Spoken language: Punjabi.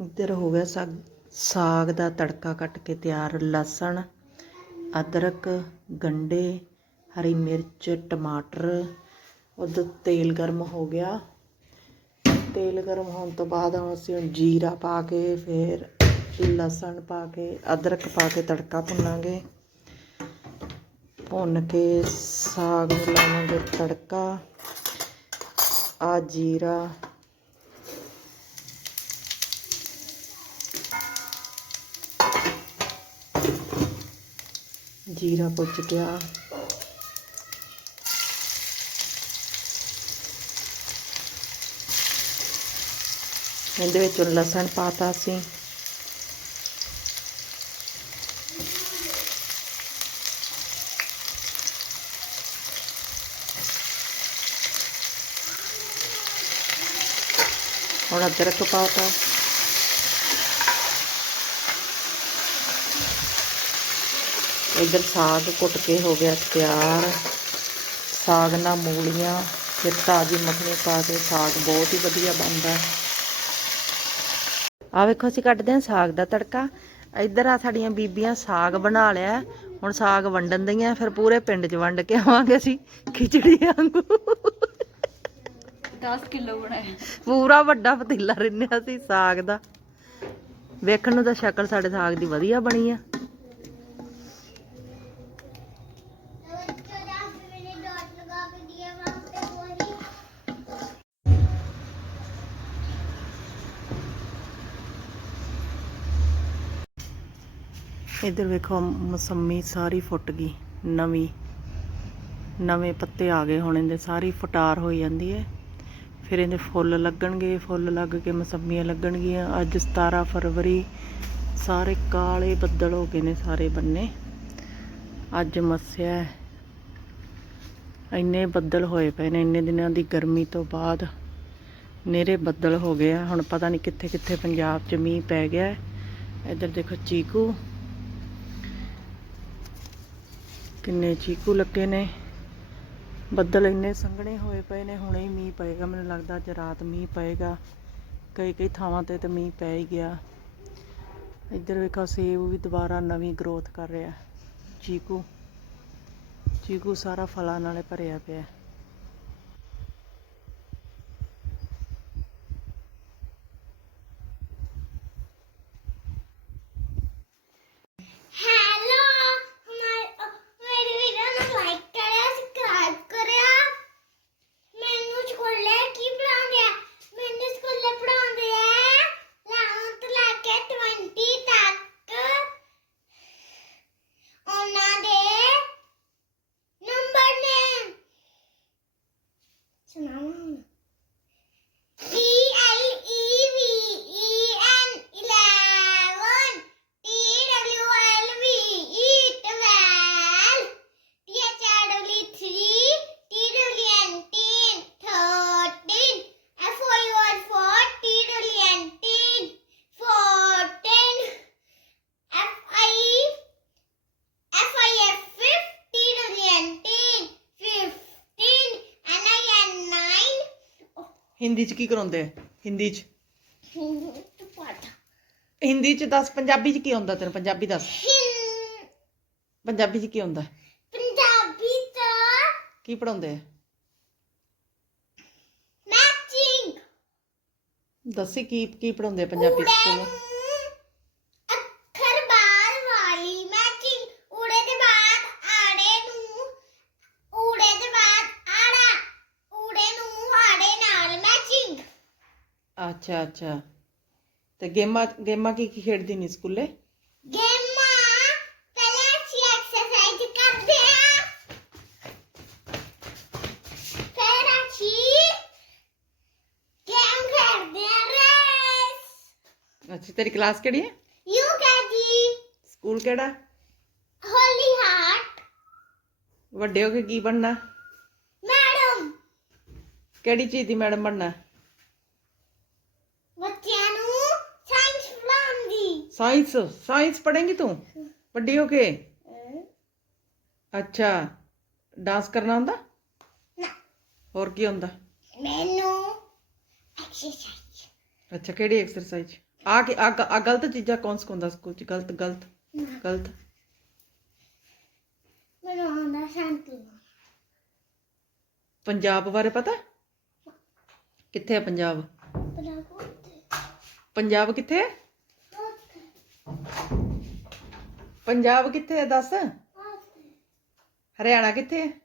ਇੱਧਰ ਹੋ ਗਿਆ ਸਾਗ ਸਾਗ ਦਾ ਤੜਕਾ ਕੱਟ ਕੇ ਤਿਆਰ, ਲਸਣ, ਅਦਰਕ, ਗੰਡੇ, ਹਰੀ ਮਿਰਚ, ਟਮਾਟਰ ਉਧਰ ਤੇਲ ਗਰਮ ਹੋ ਗਿਆ। ਤੇਲ ਗਰਮ ਹੋਣ ਤੋਂ ਬਾਅਦ ਹੁਣ ਅਸੀਂ ਹੁਣ ਜੀਰਾ ਪਾ ਕੇ, ਫਿਰ ਲਸਣ ਪਾ ਕੇ, ਅਦਰਕ ਪਾ ਕੇ ਤੜਕਾ ਭੁੰਨਾਂਗੇ। ਭੁੰਨ ਕੇ ਸਾਗ ਨੂੰ ਲਾਵਾਂਗੇ ਤੜਕਾ। ਆ ਜੀਰਾ ਜੀਰਾ ਪੁੱਜ ਗਿਆ ਇਹਦੇ ਵਿੱਚ ਲਸਣ ਪਾਤਾ ਸੀ। ਹੁਣ ਅਦਰਕ ਪਾਤਾ। ਇਧਰ ਸਾਗ ਕੁੱਟ ਕੇ ਹੋ ਗਿਆ ਤਿਆਰ। ਸਾਗ ਨਾਲ ਮੂਲੀਆਂ ਫਿਰ ਤਾਜ਼ੀ ਮੱਖਣੀ ਪਾ ਕੇ ਸਾਗ ਬਹੁਤ ਹੀ ਵਧੀਆ ਬਣਦਾ ਆ ਵੇਖੋ ਅਸੀਂ ਕੱਢਦੇ ਹਾਂ ਸਾਗ ਦਾ ਤੜਕਾ। ਇੱਧਰ ਆ ਸਾਡੀਆਂ ਬੀਬੀਆਂ ਸਾਗ ਬਣਾ ਲਿਆ ਹੁਣ ਸਾਗ ਵੰਡਣ ਦਈਆਂ ਫਿਰ ਪੂਰੇ ਪਿੰਡ 'ਚ ਵੰਡ ਕੇ ਆਵਾਂਗੇ ਅਸੀਂ ਖਿਚੜੀ ਵਾਂਗੂ। 10 ਕਿਲੋ ਬਣਾਇਆ। ਪੂਰਾ ਵੱਡਾ ਪਤੀਲਾ ਰਿੰਨਿਆ ਸੀ ਸਾਗ ਦਾ। ਵੇਖਣ ਨੂੰ ਤਾਂ ਸ਼ਕਲ ਸਾਡੇ ਸਾਗ ਦੀ ਵਧੀਆ ਬਣੀ ਆ। ਇੱਧਰ ਵੇਖੋ, ਮਸੰਮੀ ਸਾਰੀ ਫੁੱਟ ਗਈ, ਨਵੀਂ। ਨਵੇਂ ਪੱਤੇ ਆ ਗਏ ਹੁਣ ਇਹਦੇ, ਸਾਰੀ ਫਟਾਰ ਹੋਈ ਜਾਂਦੀ ਹੈ। ਫਿਰ ਇਹਦੇ ਫੁੱਲ ਲੱਗਣਗੇ, ਫੁੱਲ ਲੱਗ ਕੇ ਮਸੰਮੀਆਂ ਲੱਗਣਗੀਆਂ। ਅੱਜ 17 ਫਰਵਰੀ, ਸਾਰੇ ਕਾਲੇ ਬੱਦਲ ਹੋ ਗਏ ਨੇ ਸਾਰੇ ਬੰਨੇ। ਅੱਜ ਮੱਸਿਆ ਇੰਨੇ ਬੱਦਲ ਹੋਏ ਪਏ ਨੇ, ਇੰਨੇ ਦਿਨਾਂ ਦੀ ਗਰਮੀ ਤੋਂ ਬਾਅਦ ਨੇਰੇ ਬੱਦਲ ਹੋ ਗਿਆ ਹੁਣ ਪਤਾ ਨਹੀਂ ਕਿੱਥੇ ਕਿੱਥੇ ਪੰਜਾਬ 'ਚ ਮੀਂਹ ਪੈ ਗਿਆ ਹੈ। ਇੱਧਰ ਦੇਖੋ ਚੀਕੂ। ਕਿੰਨੇ ਚੀਕੂ ਲੱਗੇ ਨੇ। ਬੱਦਲ ਇੰਨੇ ਸੰਘਣੇ ਹੋਏ ਪਏ ਨੇ, ਹੁਣੇ ਹੀ ਮੀਂਹ ਪਏਗਾ। ਮੈਨੂੰ ਲੱਗਦਾ ਅੱਜ ਰਾਤ ਮੀਂਹ ਪਏਗਾ। ਕਈ ਕਈ ਥਾਵਾਂ ਤੇ ਤਾਂ ਮੀਂਹ ਪੈ ਹੀ ਗਿਆ। ਇੱਧਰ ਵੇਖੋ, ਸੇਬ ਵੀ ਦੁਬਾਰਾ ਨਵੀਂ ਗਰੋਥ ਕਰ ਰਿਹਾ। ਚੀਕੂ ਚੀਕੂ ਸਾਰਾ ਫਲਾਂ ਨਾਲੇ ਭਰਿਆ ਪਿਆ। ਹਿੰਦੀ 'ਚ ਕੀ ਕਰਾਉਂਦੇ? ਆ ਹਿੰਦੀ 'ਚ? ਹਿੰਦੀ 'ਚ ਦੱਸ ਪੰਜਾਬੀ 'ਚ ਕੀ ਹੁੰਦਾ ਤੈਨੂੰ? ਪੰਜਾਬੀ ਦੱਸ। ਪੰਜਾਬੀ 'ਚ ਕੀ ਹੁੰਦਾ? ਪੰਜਾਬੀ ਤੋਂ ਕੀ ਪੜਾਉਂਦੇ ਆ ਮੈਚਿੰਗ। ਦੱਸੀ ਕੀ ਕੀ ਪੜਾਉਂਦੇ ਆ ਪੰਜਾਬੀ 'ਚ ਸਕੂਲ ਅੱਖਰ ਬਾਲ ਵਾਲੀ ਮੈਚਿੰਗ ਊੜੇ ਦੇ ਬਾਅਦ ਆੜੇ ਨੂੰ ਊੜੇ ਦੇ ਬਾਅਦ ਆੜਾ ਊੜੇ ਨੂੰ ਆੜੇ ਨਾਲ ਮੈਚਿੰਗ ਅੱਛਾ ਅੱਛਾ ਤੇ ਗੇਮਾਂ ਗੇਮਾਂ ਕੀ ਕੀ ਖੇਡਦੀ ਨਹੀਂ ਸਕੂਲੇ ਗੇਮਾਂ ਪਹਿਲਾਂ ਅਸੀਂ ਐਕਸਰਸਾਈਜ਼ ਕਰਦੇ ਆ ਫਿਰ ਅਸੀਂ ਗੇਮ ਖੇਡਦੇ ਆ ਰੇਸ ਅੱਛਾ ਤੇਰੀ ਕਲਾਸ ਕਿਹੜੀ ਹੈ ਯੂ ਕੈਜੀ ਸਕੂਲ ਕਿਹੜਾ ਹੋਲੀ ਹਾਰਟ ਵੱਡੇ ਹੋ ਕੇ ਕੀ ਬਣਨਾ ਮੈਡਮ ਕਿਹੜੀ ਚੀਜ਼ ਦੀ ਮੈਡਮ ਬਣਨਾ ਸਾਇੰਸ ਸਾਇੰਸ ਪੜ੍ਹੇਂਗੀ ਤੂੰ? ਵੱਡੀ ਹੋ ਕੇ? ਅੱਛਾ ਡਾਂਸ ਕਰਨਾ ਹੁੰਦਾ? ਨਾ। ਹੋਰ ਕੀ ਹੁੰਦਾ? ਮੈਨੂੰ ਐਕਸਰਸਾਈਜ਼ ਅੱਛਾ ਕਿਹੜੀ ਐਕਸਰਸਾਈਜ਼ ਆ ਕੇ ਆ ਗਲਤ ਚੀਜ਼ਾਂ ਕੌਣ ਸਿਖਾਉਂਦਾ ਸਕੂਲ ਚ? ਗਲਤ ਗਲਤ ਗਲਤ। ਮੈਨੂੰ ਆਉਂਦਾ ਸ਼ਾਂਤੀ। ਪੰਜਾਬ ਬਾਰੇ ਪਤਾ? ਕਿੱਥੇ ਹੈ ਪੰਜਾਬ? ਪੰਜਾਬ ਕਿੱਥੇ ਹੈ ਪੰਜਾਬ ਕਿੱਥੇ ਹੈ ਦੱਸ? ਹਰਿਆਣਾ ਕਿੱਥੇ ਹੈ